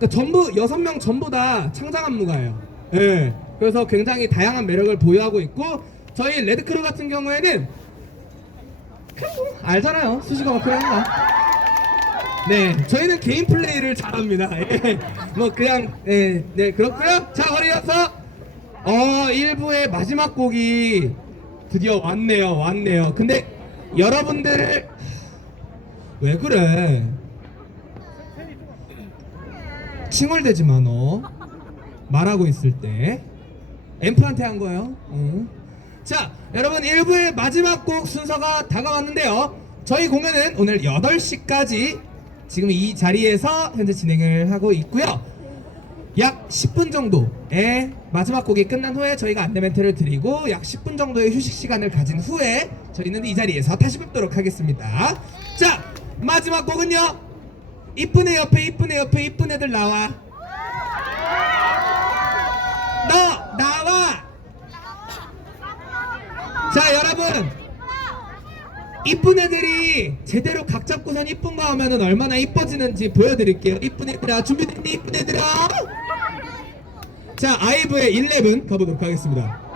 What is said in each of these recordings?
그러니까 전부 여섯 명 전부 다 창작 안무가예요. 예. 그래서 굉장히 다양한 매력을 보유하고 있고 저희 레드크루 같은 경우에는 뭐 알잖아요. 수식어가 필요한가. 네, 저희는 개인 플레이를 잘합니다. 예. 뭐 그냥 예, 네 그렇고요. 자, 그리어서 어 1부의 마지막 곡이 드디어 왔네요. 왔네요. 근데 여러분들 왜 그래? 칭얼대지 마 너. 말하고 있을 때 앰프한테 한 거예요. 응. 자, 여러분 1부의 마지막 곡 순서가 다가왔는데요. 저희 공연은 오늘 8시까지 지금 이 자리에서 현재 진행을 하고 있고요. 약 10분 정도의 마지막 곡이 끝난 후에 저희가 안내 멘트를 드리고 약 10분 정도의 휴식 시간을 가진 후에 저희는 이 자리에서 다시 뵙도록 하겠습니다. 자, 마지막 곡은요. 이쁜 애 옆에 이쁜 애 옆에 이쁜 애들 나와. 너 나와. 자, 여러분. 이쁜 애들이 제대로 각 잡고선 이쁜 거 하면은 얼마나 이뻐지는지 보여드릴게요. 이쁜 애들아 준비됐니? 이쁜 애들아. 자, 아이브의 11 가보도록 하겠습니다.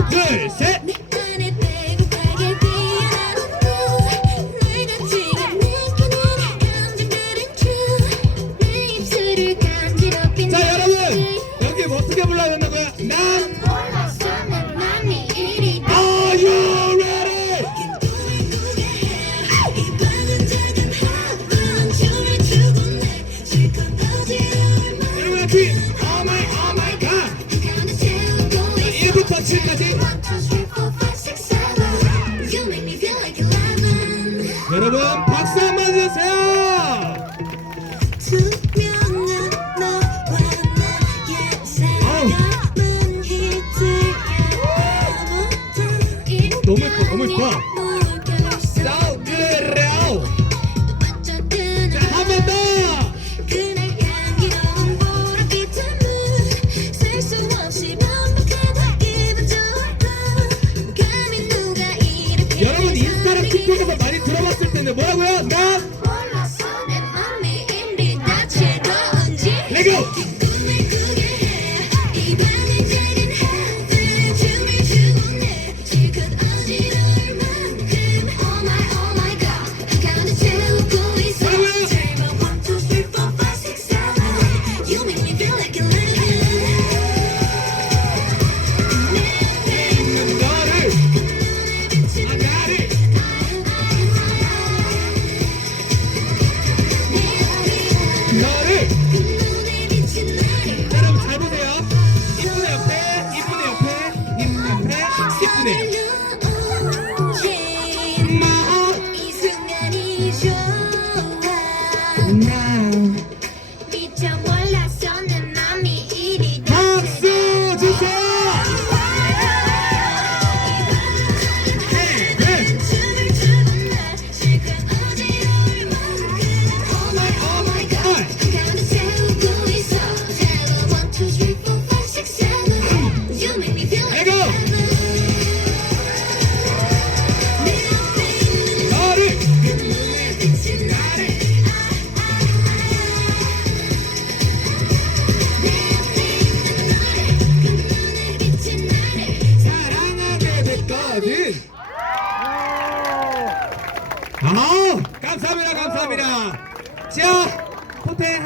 하 너무 예뻐, 너무 예뻐. 무결성 So good. 어쩌든 자, 한 번 더. 여러분 인스타랑 틱톡에서 많이 들어봤을 텐데 뭐라고요? 난 레고.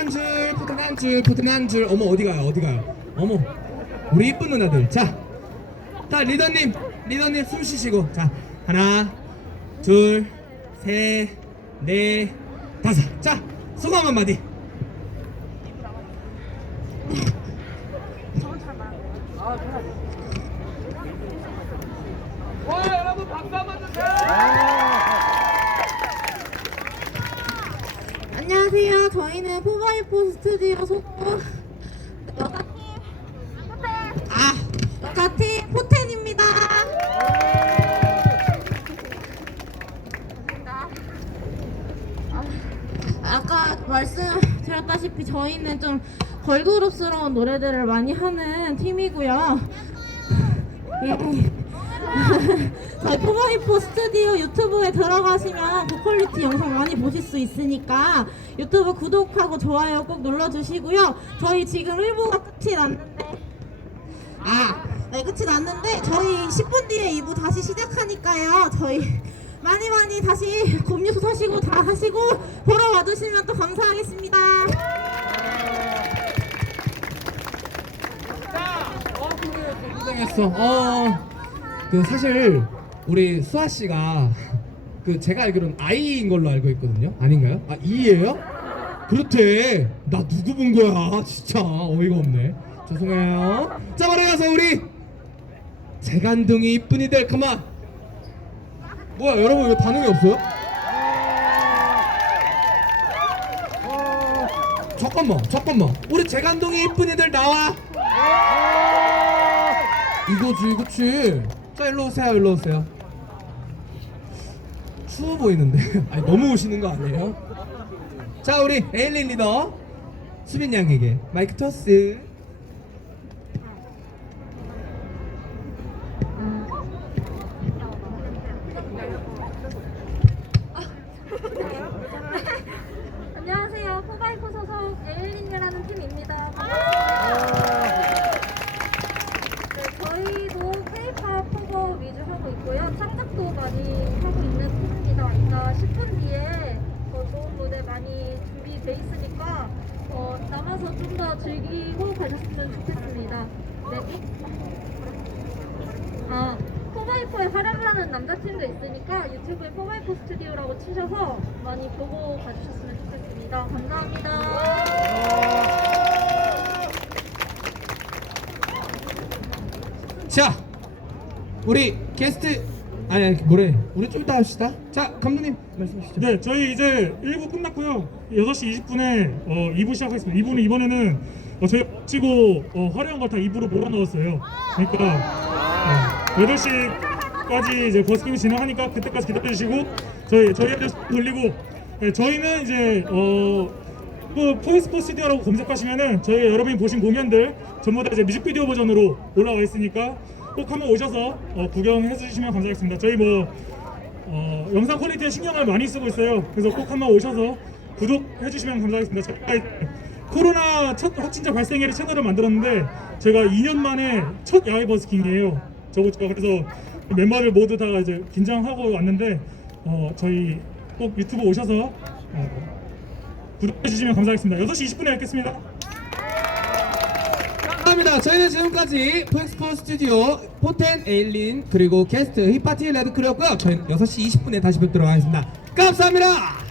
한 줄, 포텐 한 줄, 포텐 한 줄. 어머 어디 가요, 어디 가요? 어머, 우리 이쁜 누나들. 자, 자 리더님, 리더님 숨 쉬시고. 자, 하나, 둘, 셋, 넷, 다섯. 자, 소감 한마디. 와, 여러분 박수 한번 주세요. 안녕하세요. 저희는 포바이포 스튜디오 소속 여자팀 아 포텐입니다. 아까 말씀드렸다시피 저희는 좀 걸그룹스러운 노래들을 많이 하는 팀이고요. 예. 저희 포바이포 스튜디오 유튜브에 들어가시면 고퀄리티 영상 많이 보실 수 있으니까 유튜브 구독하고 좋아요 꼭 눌러주시고요. 저희 지금 1부가 끝이 났는데 아, 네, 끝이 났는데 저희 10분 뒤에 2부 다시 시작하니까요. 저희 많이 많이 다시 음료수 사시고 다 하시고 보러 와주시면 또 감사하겠습니다. 고생했어. 어, 그 사실 우리 수아 씨가 그 제가 알기로는 아이인 걸로 알고 있거든요. 아닌가요? 아 이예요? 그렇대. 나 누구 본 거야? 진짜 어이가 없네. 죄송해요. 자, 말해가서 우리 재간둥이 이쁜이들 가만. 뭐야, 여러분 왜 반응이 없어요? 잠깐만, 잠깐만. 우리 재간둥이 이쁜이들 나와. 이거지, 그치? 자, 일로 오세요, 일로 오세요. 추워 보이는데? 아니, 너무 오시는 거 아니에요? 자, 우리 에일린 리더 수빈 양에게 마이크 토스. 안녕하세요. 포바이포 소속 에일린이라는 팀입니다. 네, 저희도 K-pop 커버 위주 하고 있고요. 창작도 많이 하고 있는 팀입니다. 이따 10분 뒤에 더 좋은 무대 많이 준비 돼 있으니까 어, 남아서 좀 더 즐기고 가셨으면 좋겠습니다. 네. 아, 포바이포에 활약을 하는 남자팀도 있으니까 유튜브에 포바이포 스튜디오라고 치셔서 많이 보고 가주셨으면 좋겠습니다. 감사합니다. 자, 우리 게스트 아니, 아니 뭐래? 우리 좀 이따 합시다. 자, 감독님 말씀해 주시죠. 네, 저희 이제 1부 끝났고요. 6시 20분에 어, 2부 시작하겠습니다. 2부는 이번에는 어, 저희 치고 어, 화려한 걸다 2부로 몰아넣었어요. 그러니까 어, 8시까지 이제 버스킹이 진행하니까 그때까지 기다려주시고 저희 저희한테 돌리고 네, 저희는 이제 어, 또 포이스포 스튜디오라고 검색하시면은 저희 여러분이 보신 공연들 전부 다 이제 뮤직비디오 버전으로 올라와 있으니까 꼭 한번 오셔서 어, 구경해 주시면 감사하겠습니다. 저희 뭐 어, 영상 퀄리티에 신경을 많이 쓰고 있어요. 그래서 꼭 한번 오셔서 구독해 주시면 감사하겠습니다. 코로나 첫 확진자 발생일에 채널을 만들었는데 제가 2년 만에 첫 야외 버스킹이에요. 저거가 그래서 멤버들 모두 다 이제 긴장하고 왔는데 어, 저희 꼭 유튜브 오셔서 어, 구독해 주시면 감사하겠습니다. 6시 20분에 뵙겠습니다. 감사합니다. 저희는 지금까지 포엑스포 스튜디오 포텐 에일린 그리고 게스트 힙파티 레드크루였고요. 저희는 6시 20분에 다시 뵙도록 하겠습니다. 감사합니다.